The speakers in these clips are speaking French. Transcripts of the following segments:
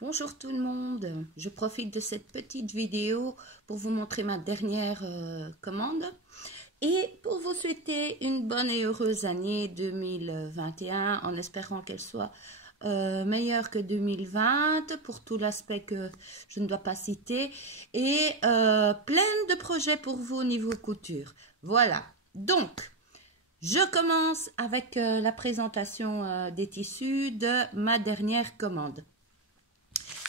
Bonjour tout le monde, je profite de cette petite vidéo pour vous montrer ma dernière commande et pour vous souhaiter une bonne et heureuse année 2021 en espérant qu'elle soit meilleure que 2020 pour tout l'aspect que je ne dois pas citer et plein de projets pour vous au niveau couture. Voilà, donc je commence avec la présentation des tissus de ma dernière commande.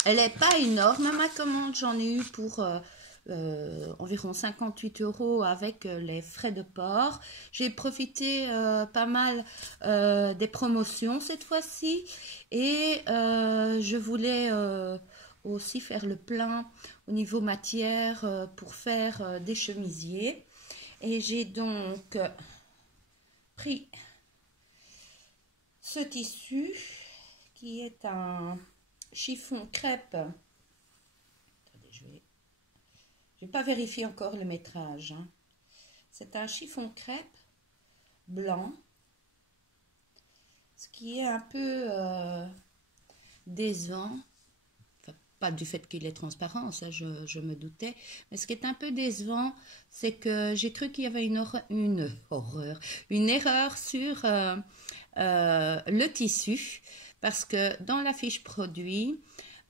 Elle n'est pas énorme, ma commande, j'en ai eu pour environ 58 € avec les frais de port. J'ai profité pas mal des promotions cette fois-ci et je voulais aussi faire le plein au niveau matière pour faire des chemisiers. Et j'ai donc pris ce tissu qui est un chiffon crêpe. Attendez, je vais pas vérifier encore le métrage. Hein. C'est un chiffon crêpe blanc, ce qui est un peu décevant. Enfin, pas du fait qu'il est transparent, ça je me doutais. Mais ce qui est un peu décevant, c'est que j'ai cru qu'il y avait une erreur sur le tissu. Parce que dans la fiche produit,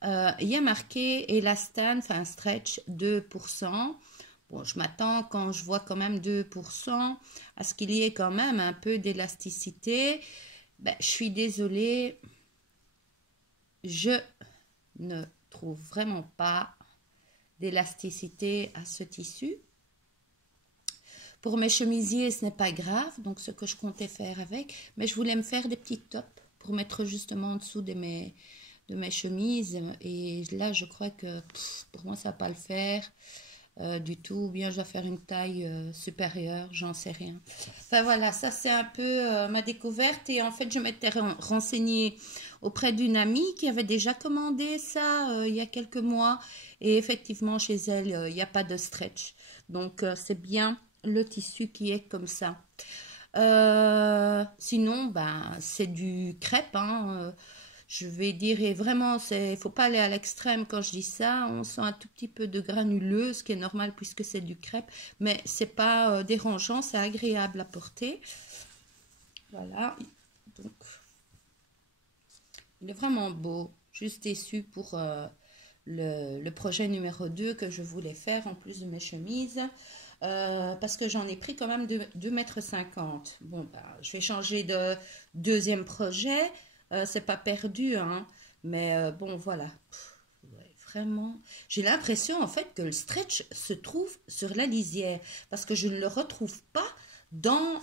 il y a marqué élastane, enfin stretch 2%. Bon, je m'attends quand je vois quand même 2% à ce qu'il y ait quand même un peu d'élasticité. Ben, je suis désolée, je ne trouve vraiment pas d'élasticité à ce tissu. Pour mes chemisiers, ce n'est pas grave, donc ce que je comptais faire avec, mais je voulais me faire des petits tops pour mettre justement en dessous de mes chemises. Et là, je crois que pour moi, ça ne va pas le faire du tout. Ou bien je dois faire une taille supérieure, j'en sais rien. Enfin voilà, ça c'est un peu ma découverte. Et en fait, je m'étais renseignée auprès d'une amie qui avait déjà commandé ça il y a quelques mois. Et effectivement, chez elle, il n'y a pas de stretch. Donc, c'est bien le tissu qui est comme ça. Sinon, ben, c'est du crêpe, hein, je vais dire, et vraiment, il ne faut pas aller à l'extrême quand je dis ça. On sent un tout petit peu de granuleux, ce qui est normal puisque c'est du crêpe, mais c'est pas dérangeant, c'est agréable à porter. Voilà, donc il est vraiment beau, juste déçu pour le projet numéro 2 que je voulais faire en plus de mes chemises. Parce que j'en ai pris quand même 2,50 m. Bon, bah, je vais changer de deuxième projet. C'est pas perdu, hein. Mais bon, voilà. Ouais, vraiment. J'ai l'impression, en fait, que le stretch se trouve sur la lisière. Parce que je ne le retrouve pas dans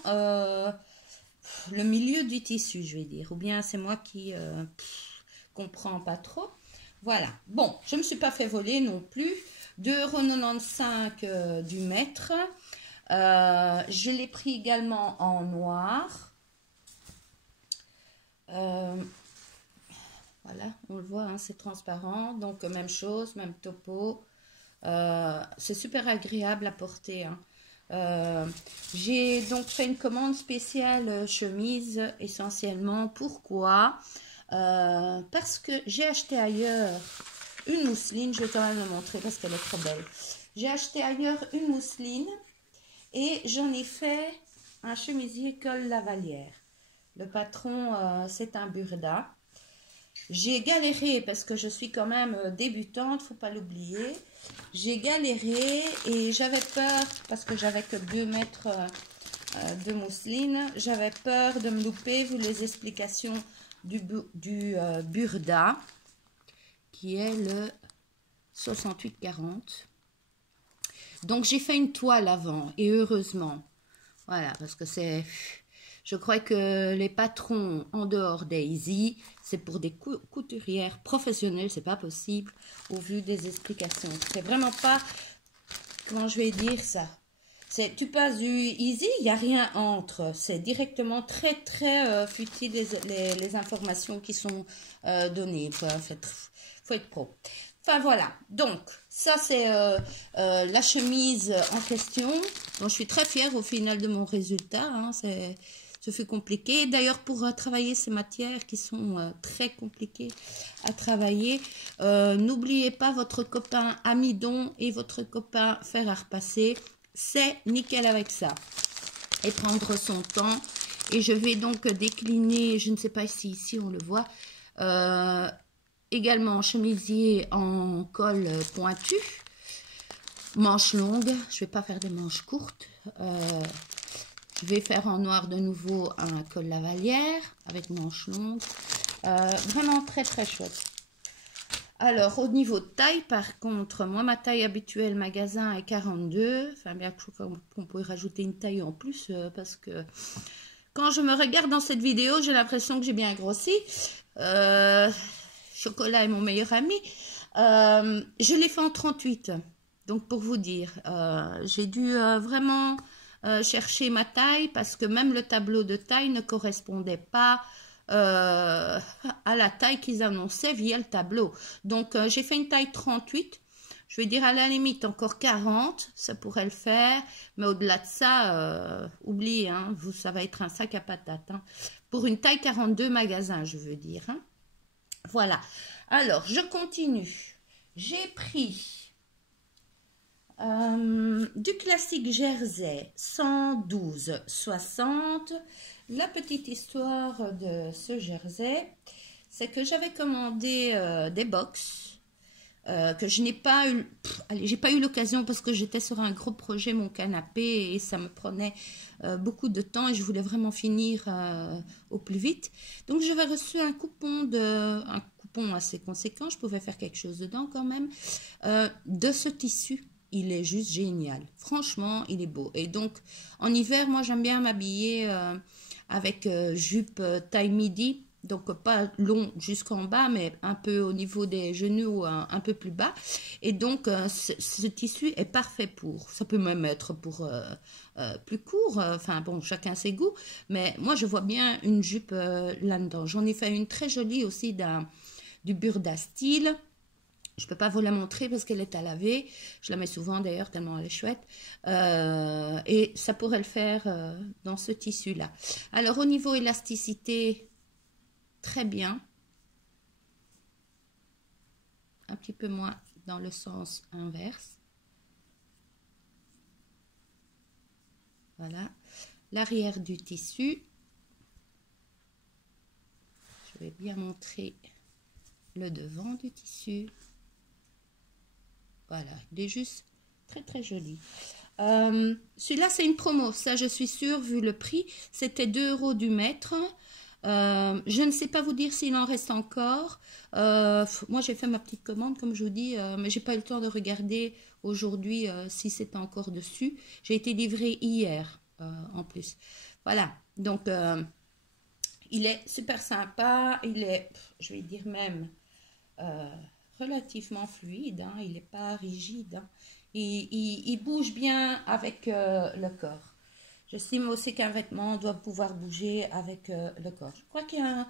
le milieu du tissu, je vais dire. Ou bien c'est moi qui comprends pas trop. Voilà. Bon, je ne me suis pas fait voler non plus. 2,95 € du mètre. Je l'ai pris également en noir. Voilà, on le voit, hein, c'est transparent. Donc, même chose, même topo. C'est super agréable à porter. Hein. J'ai donc fait une commande spéciale chemise essentiellement. Pourquoi? Parce que j'ai acheté ailleurs une mousseline, je vais quand même la montrer parce qu'elle est trop belle. J'ai acheté ailleurs une mousseline et j'en ai fait un chemisier col Lavalière. Le patron, c'est un Burda. J'ai galéré parce que je suis quand même débutante, faut pas l'oublier. J'ai galéré et j'avais peur parce que j'avais que 2 mètres de mousseline. J'avais peur de me louper vu les explications du Burda, qui est le 68-40. Donc, j'ai fait une toile avant, et heureusement. Voilà, parce que c'est... Je crois que les patrons en dehors d'Easy, c'est pour des couturières professionnelles, c'est pas possible, au vu des explications. C'est vraiment pas... Comment je vais dire ça? Tu passes du Easy, il n'y a rien entre. C'est directement très, très futile les informations qui sont données. En fait, faut être pro. Enfin voilà, donc ça c'est la chemise en question. Donc je suis très fière au final de mon résultat. Hein, ce fut compliqué. D'ailleurs, pour travailler ces matières qui sont très compliquées à travailler, n'oubliez pas votre copain amidon et votre copain fer à repasser. C'est nickel avec ça. Et prendre son temps. Et je vais donc décliner, je ne sais pas si ici on le voit, également chemisier en col pointu, manches longues. Je ne vais pas faire des manches courtes. Je vais faire en noir de nouveau un col lavalière avec manches longues. Vraiment très très chouette. Alors, au niveau de taille, par contre, moi, ma taille habituelle magasin est 42. Enfin, bien qu'on pourrait rajouter une taille en plus, parce que quand je me regarde dans cette vidéo, j'ai l'impression que j'ai bien grossi. Chocolat est mon meilleur ami. Je l'ai fait en 38. Donc, pour vous dire, j'ai dû vraiment chercher ma taille, parce que même le tableau de taille ne correspondait pas à la taille qu'ils annonçaient via le tableau. Donc, j'ai fait une taille 38. Je vais dire à la limite encore 40, ça pourrait le faire. Mais au-delà de ça, oubliez, hein, ça va être un sac à patates. Hein. Pour une taille 42 magasin, je veux dire. Hein. Voilà. Alors, je continue. J'ai pris du classique jersey 112,60. La petite histoire de ce jersey, c'est que j'avais commandé des box que je n'ai pas eu, j'ai pas eu l'occasion parce que j'étais sur un gros projet, mon canapé, et ça me prenait beaucoup de temps et je voulais vraiment finir au plus vite. Donc j'avais reçu un coupon assez conséquent, je pouvais faire quelque chose dedans quand même, de ce tissu. Il est juste génial. Franchement, il est beau. Et donc, en hiver, moi, j'aime bien m'habiller avec jupe taille midi. Donc, pas long jusqu'en bas, mais un peu au niveau des genoux, un peu plus bas. Et donc, ce tissu est parfait pour. Ça peut même être pour plus court. Enfin, bon, chacun ses goûts. Mais moi, je vois bien une jupe là-dedans. J'en ai fait une très jolie aussi du Burda Style. Je ne peux pas vous la montrer parce qu'elle est à laver. Je la mets souvent d'ailleurs tellement elle est chouette. Et ça pourrait le faire dans ce tissu-là. Alors au niveau élasticité, très bien. Un petit peu moins dans le sens inverse. Voilà. L'arrière du tissu. Je vais bien montrer le devant du tissu. Voilà, il est juste très très joli. Celui-là, c'est une promo, ça je suis sûre, vu le prix. C'était 2 € du mètre. Je ne sais pas vous dire s'il en reste encore. Moi, j'ai fait ma petite commande, comme je vous dis, mais j'ai pas eu le temps de regarder aujourd'hui si c'était encore dessus. J'ai été livrée hier, en plus. Voilà, donc il est super sympa. Il est, je vais dire même... relativement fluide, hein, il n'est pas rigide, hein. Il bouge bien avec le corps. J'estime aussi qu'un vêtement doit pouvoir bouger avec le corps. Je crois qu'il y a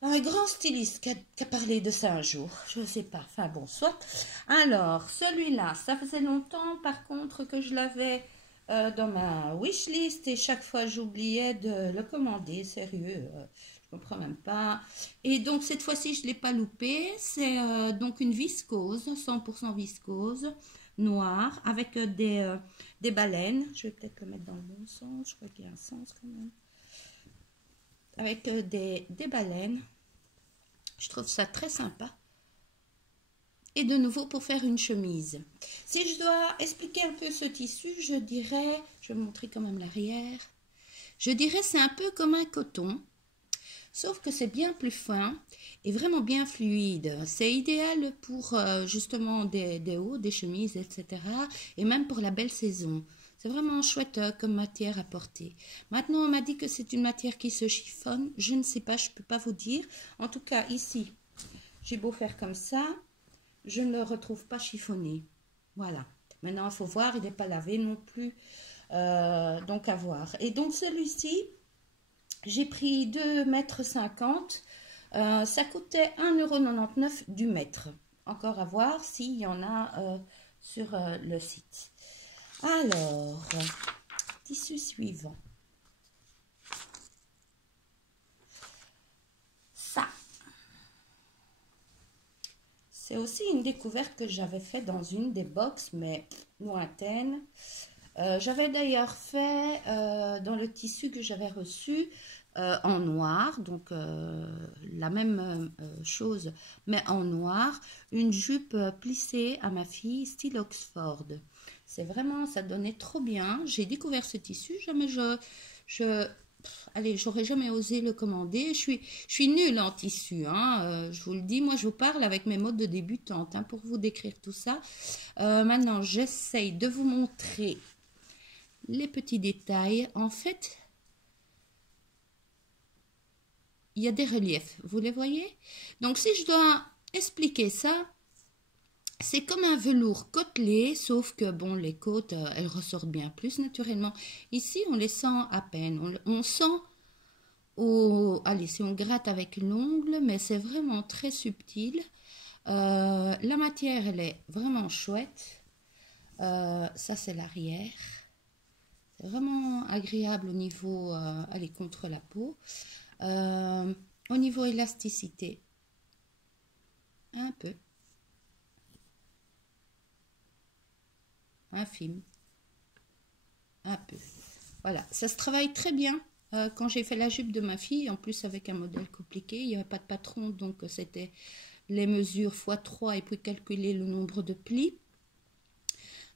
un grand styliste qui a parlé de ça un jour, je ne sais pas, enfin bon, soit. Alors, celui-là, ça faisait longtemps par contre que je l'avais dans ma wishlist et chaque fois j'oubliais de le commander, sérieux. Je comprends même pas. Et donc, cette fois-ci, je ne l'ai pas loupé. C'est donc une viscose, 100% viscose, noire, avec des baleines. Je vais peut-être le mettre dans le bon sens. Je crois qu'il y a un sens quand même. Avec des baleines. Je trouve ça très sympa. Et de nouveau, pour faire une chemise. Si je dois expliquer un peu ce tissu, je dirais... Je vais vous montrer quand même l'arrière. Je dirais c'est un peu comme un coton. Sauf que c'est bien plus fin et vraiment bien fluide. C'est idéal pour justement des hauts, des chemises, etc. Et même pour la belle saison. C'est vraiment chouette comme matière à porter. Maintenant, on m'a dit que c'est une matière qui se chiffonne. Je ne sais pas, je ne peux pas vous dire. En tout cas, ici, j'ai beau faire comme ça, je ne le retrouve pas chiffonné. Voilà. Maintenant, il faut voir, il n'est pas lavé non plus. Donc, à voir. Et donc, celui-ci... J'ai pris 2,50 m. Ça coûtait 1,99 € du mètre. Encore à voir s'il y en a sur le site. Alors, tissu suivant. C'est aussi une découverte que j'avais fait dans une des box, mais lointaine. J'avais d'ailleurs fait dans le tissu que j'avais reçu en noir, donc la même chose, mais en noir, une jupe plissée à ma fille, style Oxford. C'est vraiment, ça donnait trop bien. J'ai découvert ce tissu, jamais allez, j'aurais jamais osé le commander. Je suis nulle en tissu, hein. Je vous le dis, moi je vous parle avec mes mots de débutante, hein, pour vous décrire tout ça. Maintenant, j'essaye de vous montrer les petits détails. En fait, il y a des reliefs, vous les voyez? Donc, si je dois expliquer ça, c'est comme un velours côtelé, sauf que, bon, les côtes, elles ressortent bien plus naturellement. Ici, on les sent à peine. On sent, allez, si on gratte avec l'ongle, mais c'est vraiment très subtil. La matière, elle est vraiment chouette. Ça, c'est l'arrière. C'est vraiment agréable au niveau, allez, contre la peau. Au niveau élasticité, un peu. Infime. Un peu. Voilà, ça se travaille très bien. Quand j'ai fait la jupe de ma fille, en plus avec un modèle compliqué, il n'y avait pas de patron, donc c'était les mesures x3 et puis calculer le nombre de plis.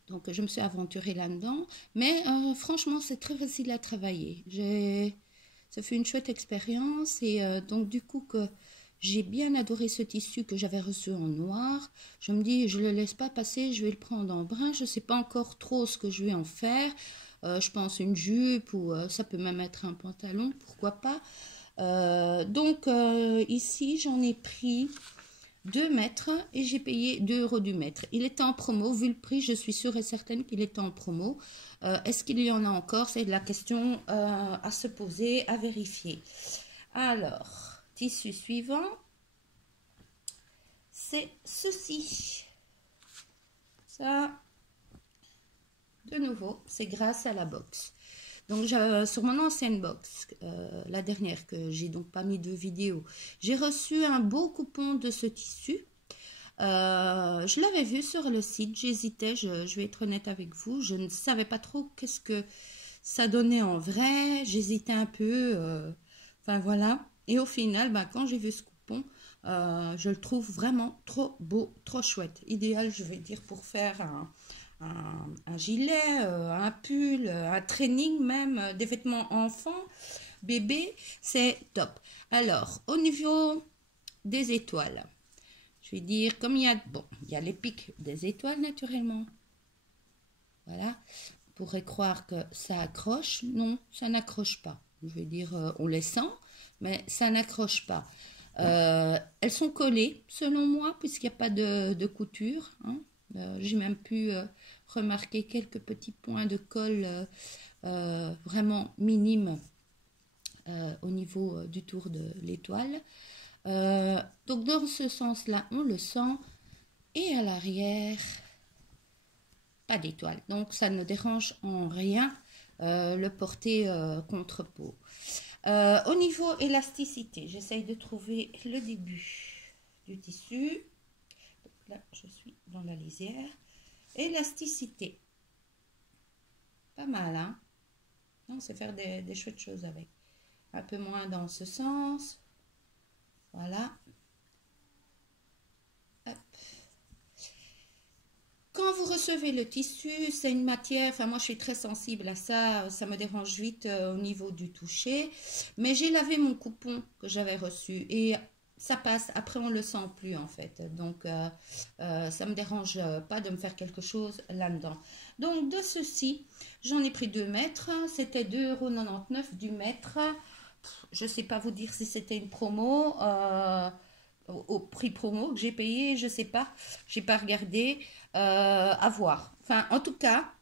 Donc, je me suis aventurée là-dedans. Mais franchement, c'est très facile à travailler. Ça fait une chouette expérience. Et donc, du coup, que j'ai bien adoré ce tissu que j'avais reçu en noir. Je me dis, je ne le laisse pas passer, je vais le prendre en brun. Je ne sais pas encore trop ce que je vais en faire. Je pense une jupe ou ça peut même être un pantalon, pourquoi pas. Donc, ici, j'en ai pris 2 mètres et j'ai payé 2 € du mètre. Il était en promo, vu le prix, je suis sûre et certaine qu'il était en promo. Est-ce qu'il y en a encore? C'est la question à se poser, à vérifier. Alors, tissu suivant, c'est ceci. Ça, de nouveau, c'est grâce à la box. Donc, sur mon ancienne box, la dernière que j'ai donc pas mis de vidéo, j'ai reçu un beau coupon de ce tissu. Je l'avais vu sur le site, j'hésitais, je vais être honnête avec vous, je ne savais pas trop qu'est-ce que ça donnait en vrai, j'hésitais un peu, enfin voilà. Et au final, bah, quand j'ai vu ce coupon, je le trouve vraiment trop beau, trop chouette. Idéal, je vais dire, pour faire un gilet, un pull, un training même, des vêtements enfants, bébé, c'est top. Alors, au niveau des étoiles, je vais dire, comme il y a les pics des étoiles naturellement. Voilà, on pourrait croire que ça accroche. Non, ça n'accroche pas. Je vais dire, on les sent, mais ça n'accroche pas. Elles sont collées, selon moi, puisqu'il n'y a pas de couture, hein. J'ai même pu remarquer quelques petits points de colle vraiment minimes au niveau du tour de l'étoile. Donc dans ce sens-là, on le sent. Et à l'arrière, pas d'étoile. Donc ça ne dérange en rien le porter contre peau. Au niveau élasticité, j'essaye de trouver le début du tissu. Donc là, je suis dans la lisière. Élasticité. Pas mal, hein? On sait faire des chouettes choses avec. Un peu moins dans ce sens. Voilà. Hop. Quand vous recevez le tissu, c'est une matière, enfin moi je suis très sensible à ça, ça me dérange vite au niveau du toucher. Mais j'ai lavé mon coupon que j'avais reçu et ça passe, après on ne le sent plus en fait. Donc ça ne me dérange pas de me faire quelque chose là-dedans. Donc de ceci, j'en ai pris 2 mètres, c'était 2,99 € du mètre. Je ne sais pas vous dire si c'était une promo, au prix promo que j'ai payé, je ne sais pas, j'ai pas regardé, à voir. Enfin, en tout cas,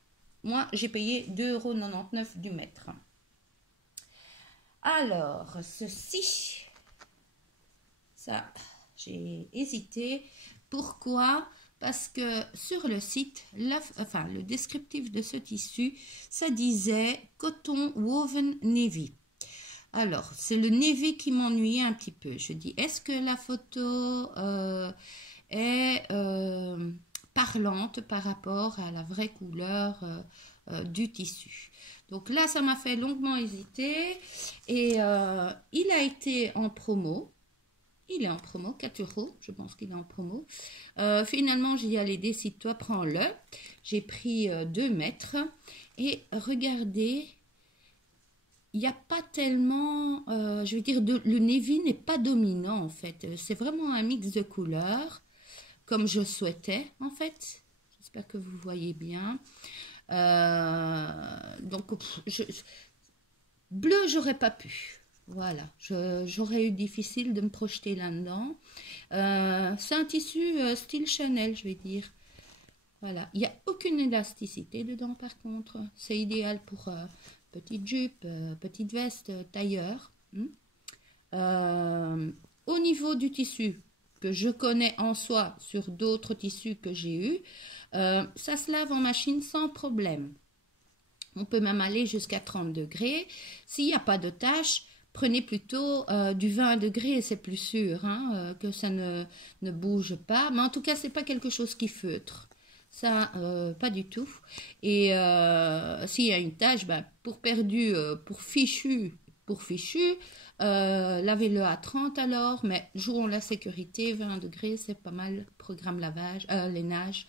moi, j'ai payé 2,99 € du mètre. Alors, ceci, ça, j'ai hésité. Pourquoi? Parce que sur le site, le descriptif de ce tissu, ça disait coton woven navy. Alors, c'est le navy qui m'ennuyait un petit peu. Je dis, est-ce que la photo est parlante par rapport à la vraie couleur du tissu. Donc là, ça m'a fait longuement hésiter et il a été en promo. Il est en promo, 4 €, je pense qu'il est en promo. Finalement, j'y allais, décide-toi, prends-le. J'ai pris 2 mètres et regardez, il n'y a pas tellement, je veux dire, le navy n'est pas dominant en fait. C'est vraiment un mix de couleurs, comme je souhaitais en fait. J'espère que vous voyez bien. Donc, bleu, j'aurais pas pu. Voilà, j'aurais eu difficile de me projeter là-dedans. C'est un tissu style Chanel, je vais dire. Voilà, il n'y a aucune élasticité dedans par contre. C'est idéal pour petite jupe, petite veste, tailleur. Au niveau du tissu que je connais en soi sur d'autres tissus que j'ai eus, ça se lave en machine sans problème. On peut même aller jusqu'à 30 degrés. S'il n'y a pas de taches, prenez plutôt du 20 degrés, c'est plus sûr hein, que ça ne bouge pas. Mais en tout cas, ce n'est pas quelque chose qui feutre. Ça, pas du tout. Et s'il y a une tache, ben, pour perdu, pour fichu, lavez-le à 30 alors. Mais jouons la sécurité, 20 degrés, c'est pas mal. Programme lavage, lainage,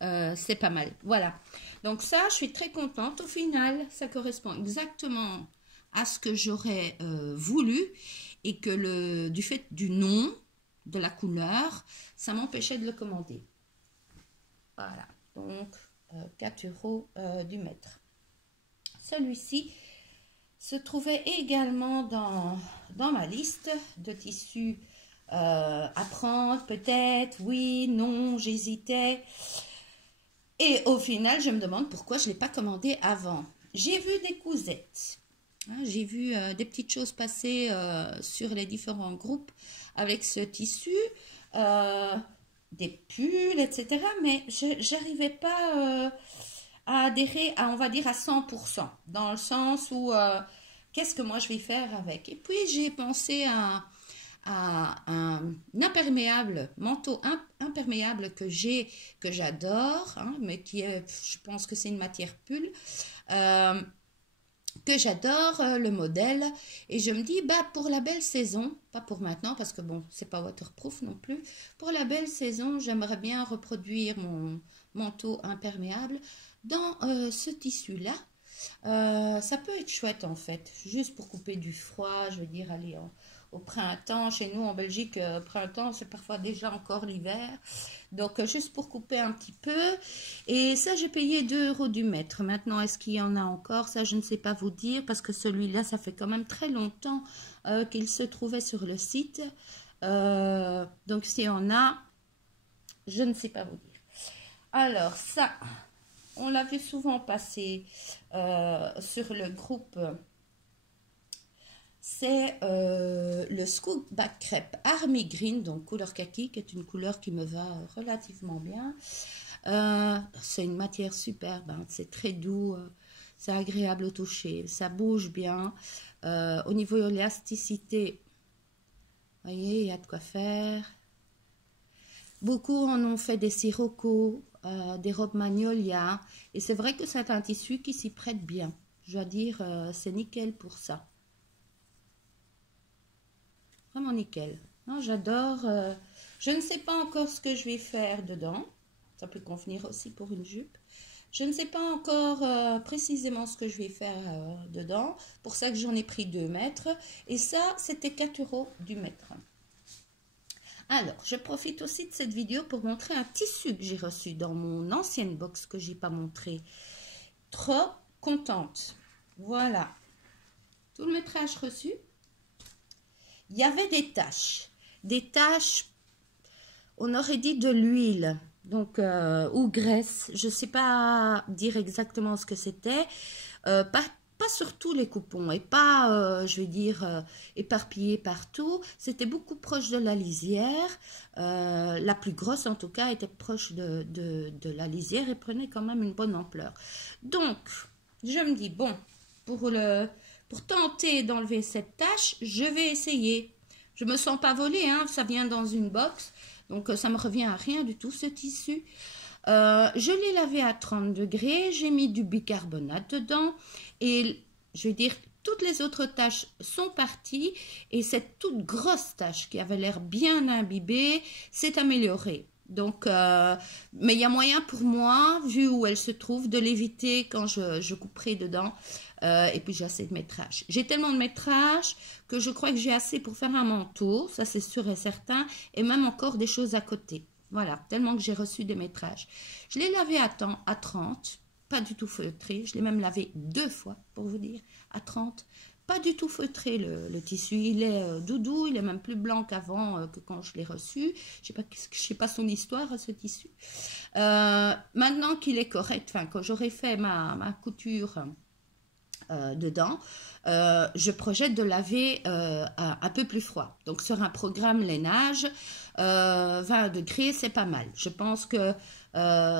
c'est pas mal. Voilà. Donc ça, je suis très contente. Au final, ça correspond exactement à ce que j'aurais voulu et que du fait du nom, de la couleur, ça m'empêchait de le commander. Voilà, donc 4 € du mètre. Celui-ci se trouvait également dans ma liste de tissus à prendre, peut-être, oui, non, j'hésitais. Et au final, je me demande pourquoi je ne l'ai pas commandé avant. J'ai vu des cousettes. J'ai vu des petites choses passer sur les différents groupes avec ce tissu, des pulls, etc. Mais je n'arrivais pas à adhérer à, on va dire, à 100%, dans le sens où qu'est-ce que moi je vais faire avec. Et puis j'ai pensé à un imperméable, manteau imperméable que j'adore, hein, mais qui est, je pense que c'est une matière pull, que j'adore le modèle et je me dis bah pour la belle saison, pas pour maintenant parce que bon c'est pas waterproof non plus, pour la belle saison j'aimerais bien reproduire mon manteau imperméable dans ce tissu là. Ça peut être chouette en fait, juste pour couper du froid, je veux dire aller au printemps, chez nous en Belgique, printemps c'est parfois déjà encore l'hiver, donc juste pour couper un petit peu, et ça j'ai payé 2 € du mètre. Maintenant est-ce qu'il y en a encore, ça je ne sais pas vous dire, parce que celui-là ça fait quand même très longtemps qu'il se trouvait sur le site, donc s'il y en a, je ne sais pas vous dire. Alors ça, on l'a vu souvent passer sur le groupe. C'est le Scoop Back Crepe Army Green, donc couleur kaki, qui est une couleur qui me va relativement bien. C'est une matière superbe, hein, c'est très doux, c'est agréable au toucher, ça bouge bien. Au niveau de l'élasticité, vous voyez, il y a de quoi faire. Beaucoup en ont fait des siroccos, des robes magnolia, et c'est vrai que c'est un tissu qui s'y prête bien. Je dois dire, c'est nickel pour ça. Vraiment nickel. J'adore. Je ne sais pas encore ce que je vais faire dedans. Ça peut convenir aussi pour une jupe. Je ne sais pas encore précisément ce que je vais faire dedans. Pour ça que j'en ai pris 2 mètres. Et ça, c'était 4 € du mètre. Alors, je profite aussi de cette vidéo pour montrer un tissu que j'ai reçu dans mon ancienne box que je n'ai pas montré. Trop contente. Voilà. Tout le métrage reçu. Il y avait des taches, on aurait dit de l'huile, donc ou graisse, je ne sais pas dire exactement ce que c'était, pas sur tous les coupons et pas, je vais dire, éparpillé partout, c'était beaucoup proche de la lisière, la plus grosse en tout cas était proche de la lisière et prenait quand même une bonne ampleur. Donc, je me dis, bon, pour tenter d'enlever cette tache, je vais essayer. Je me sens pas volée, hein, ça vient dans une box. Donc, ça me revient à rien du tout, ce tissu. Je l'ai lavé à 30 degrés. J'ai mis du bicarbonate dedans. Et je vais dire, toutes les autres taches sont parties. Et cette toute grosse tache qui avait l'air bien imbibée s'est améliorée. Donc, mais il y a moyen pour moi, vu où elle se trouve, de l'éviter quand je couperai dedans. Et puis j'ai assez de métrage. J'ai tellement de métrage que je crois que j'ai assez pour faire un manteau, ça c'est sûr et certain, et même encore des choses à côté. Voilà, tellement que j'ai reçu des métrages. Je l'ai lavé à 30, pas du tout feutré. Je l'ai même lavé 2 fois, pour vous dire, à 30. Pas du tout feutré le tissu, il est doudou, il est même plus blanc qu'avant que quand je l'ai reçu. Je sais pas son histoire ce tissu. Maintenant qu'il est correct, enfin quand j'aurai fait ma couture dedans, je projette de laver un peu plus froid. Donc sur un programme lainage, 20 degrés c'est pas mal. Je pense que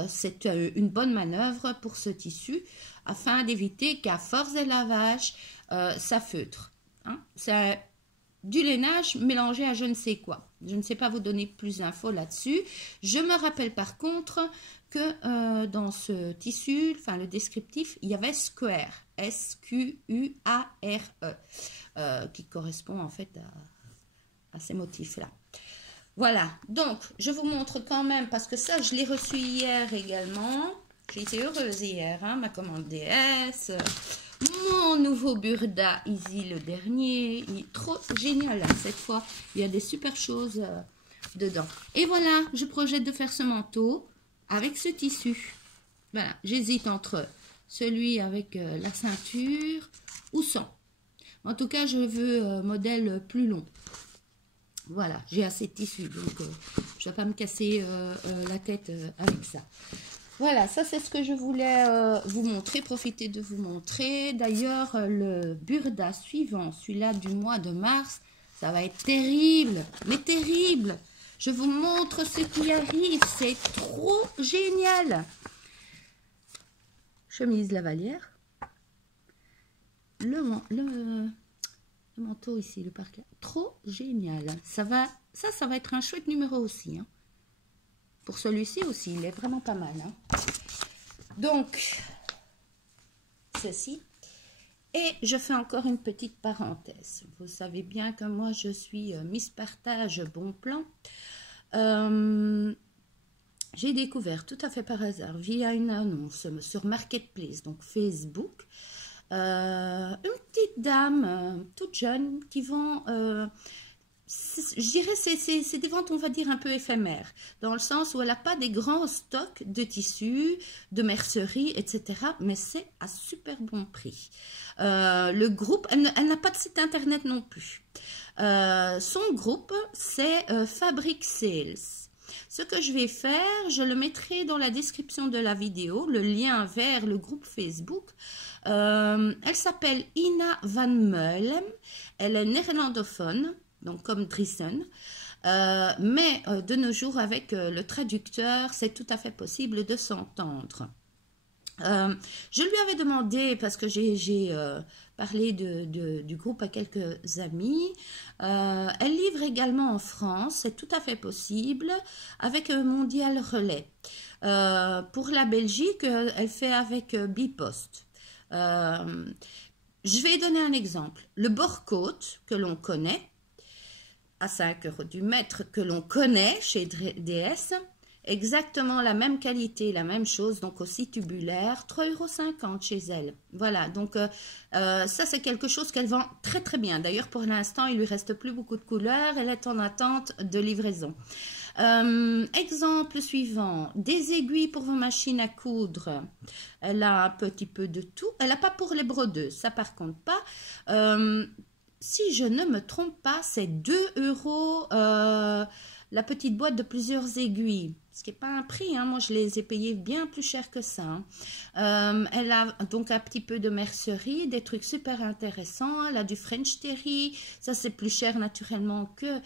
c'est une bonne manœuvre pour ce tissu afin d'éviter qu'à force de lavage, ça feutre. Hein? C'est du lainage mélangé à je ne sais quoi. Je ne sais pas vous donner plus d'infos là-dessus. Je me rappelle par contre que dans ce tissu, enfin le descriptif, il y avait square, S-Q-U-A-R-E, qui correspond en fait à ces motifs-là. Voilà, donc je vous montre quand même, parce que ça je l'ai reçu hier également. J'ai été heureuse hier, hein, ma commande DS. Mon nouveau Burda Easy, le dernier, il est trop génial hein, cette fois. Il y a des super choses dedans. Et voilà, je projette de faire ce manteau avec ce tissu. Voilà, j'hésite entre celui avec la ceinture ou sans. En tout cas, je veux modèle plus long. Voilà, j'ai assez de tissu, donc je ne vais pas me casser la tête avec ça. Voilà, ça c'est ce que je voulais vous montrer, profiter de vous montrer. D'ailleurs, le Burda suivant, celui-là du mois de mars, ça va être terrible, mais terrible. Je vous montre ce qui arrive, c'est trop génial. Chemise lavalière. Le manteau ici, le parquet, trop génial. Ça va être un chouette numéro aussi, hein. Pour celui-ci aussi, il est vraiment pas mal. Hein. Donc, ceci. Et je fais encore une petite parenthèse. Vous savez bien que moi, je suis Miss Partage Bon Plan. J'ai découvert tout à fait par hasard, via une annonce sur Marketplace, donc Facebook, une petite dame toute jeune qui vend... je dirais c'est des ventes, on va dire, un peu éphémères, dans le sens où elle n'a pas des grands stocks de tissus, de mercerie, etc. Mais c'est à super bon prix. Le groupe, elle n'a pas de site internet non plus. Son groupe, c'est Fabric Sales. Ce que je vais faire, je le mettrai dans la description de la vidéo, le lien vers le groupe Facebook. Elle s'appelle Ina van Meulen, elle est néerlandophone, donc comme Drissen, mais de nos jours avec le traducteur, c'est tout à fait possible de s'entendre. Je lui avais demandé, parce que j'ai parlé du groupe à quelques amis, elle livre également en France, c'est tout à fait possible, avec Mondial Relais. Pour la Belgique, elle fait avec Bipost. Je vais donner un exemple. Le Borcote, que l'on connaît, à 5 € du mètre, que l'on connaît chez DS, exactement la même qualité, la même chose, donc aussi tubulaire, 3,50 € chez elle. Voilà, donc ça c'est quelque chose qu'elle vend très très bien. D'ailleurs pour l'instant il lui reste plus beaucoup de couleurs, elle est en attente de livraison. Exemple suivant, des aiguilles pour vos machines à coudre. Elle a un petit peu de tout, elle n'a pas pour les brodeuses, ça par contre pas. Si je ne me trompe pas, c'est 2 € la petite boîte de plusieurs aiguilles. Ce qui n'est pas un prix, hein. Moi je les ai payées bien plus cher que ça. Hein. Elle a donc un petit peu de mercerie, des trucs super intéressants. Elle a du French Terry, ça c'est plus cher naturellement que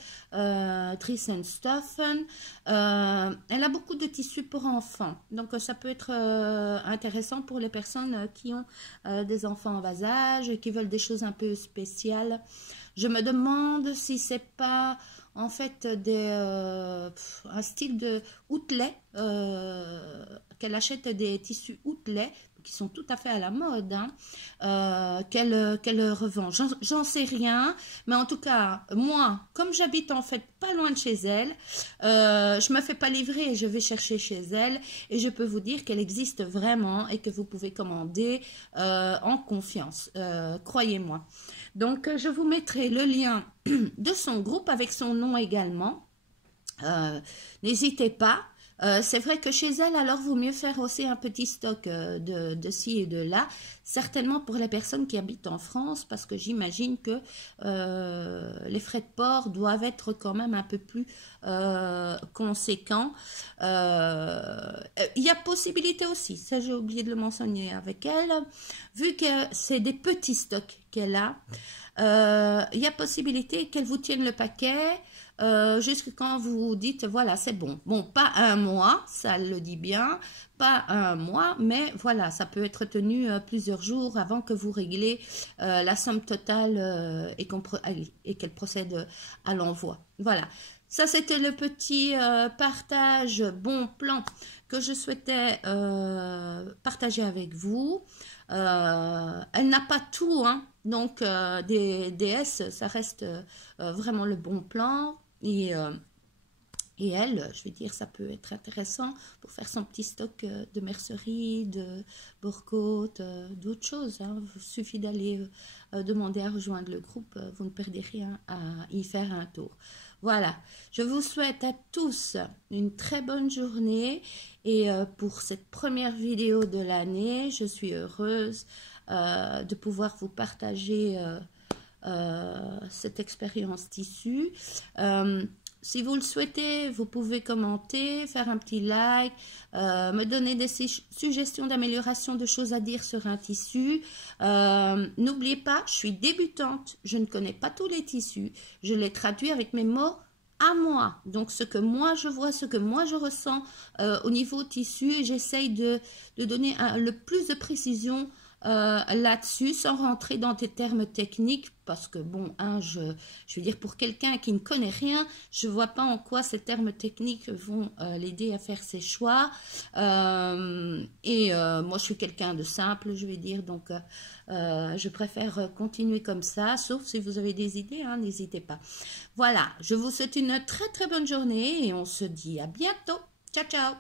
Dries & Stoffen. Elle a beaucoup de tissus pour enfants, donc ça peut être intéressant pour les personnes qui ont des enfants en bas âge et qui veulent des choses un peu spéciales. Je me demande si c'est pas en fait un style de outlet, qu'elle achète des tissus outlet qui sont tout à fait à la mode, hein, qu'elle revend. J'en sais rien, mais en tout cas, moi, comme j'habite en fait pas loin de chez elle, je me fais pas livrer, je vais chercher chez elle et je peux vous dire qu'elle existe vraiment et que vous pouvez commander en confiance, croyez-moi. Donc, je vous mettrai le lien de son groupe avec son nom également. N'hésitez pas. C'est vrai que chez elle, alors, vaut mieux faire aussi un petit stock de ci et de là, certainement pour les personnes qui habitent en France, parce que j'imagine que les frais de port doivent être quand même un peu plus conséquents. Il y a possibilité aussi, ça j'ai oublié de le mentionner avec elle, vu que c'est des petits stocks qu'elle a, il y a possibilité qu'elle vous tienne le paquet, jusque quand vous dites voilà c'est bon. Bon, pas un mois, ça le dit bien, pas un mois, mais voilà, ça peut être tenu plusieurs jours avant que vous réglez la somme totale et qu'elle procède à l'envoi. Voilà, ça c'était le petit partage bon plan que je souhaitais partager avec vous. Elle n'a pas tout, hein, donc des DS, ça reste vraiment le bon plan. Et elle, je vais dire, ça peut être intéressant pour faire son petit stock de mercerie, de bourcotte, d'autres choses. Hein. Il suffit d'aller demander à rejoindre le groupe, vous ne perdez rien à y faire un tour. Voilà, je vous souhaite à tous une très bonne journée et pour cette première vidéo de l'année, je suis heureuse de pouvoir vous partager cette expérience tissu. Si vous le souhaitez, vous pouvez commenter, faire un petit like, me donner des suggestions d'amélioration de choses à dire sur un tissu. N'oubliez pas, je suis débutante, je ne connais pas tous les tissus, je les traduis avec mes mots à moi. Donc, ce que moi je vois, ce que moi je ressens au niveau tissu, et j'essaye de donner le plus de précision là-dessus, sans rentrer dans des termes techniques, parce que bon, hein, je veux dire, pour quelqu'un qui ne connaît rien, je vois pas en quoi ces termes techniques vont l'aider à faire ses choix. Moi, je suis quelqu'un de simple, je vais dire, donc je préfère continuer comme ça, sauf si vous avez des idées, hein, n'hésitez pas. Voilà, je vous souhaite une très très bonne journée et on se dit à bientôt. Ciao, ciao!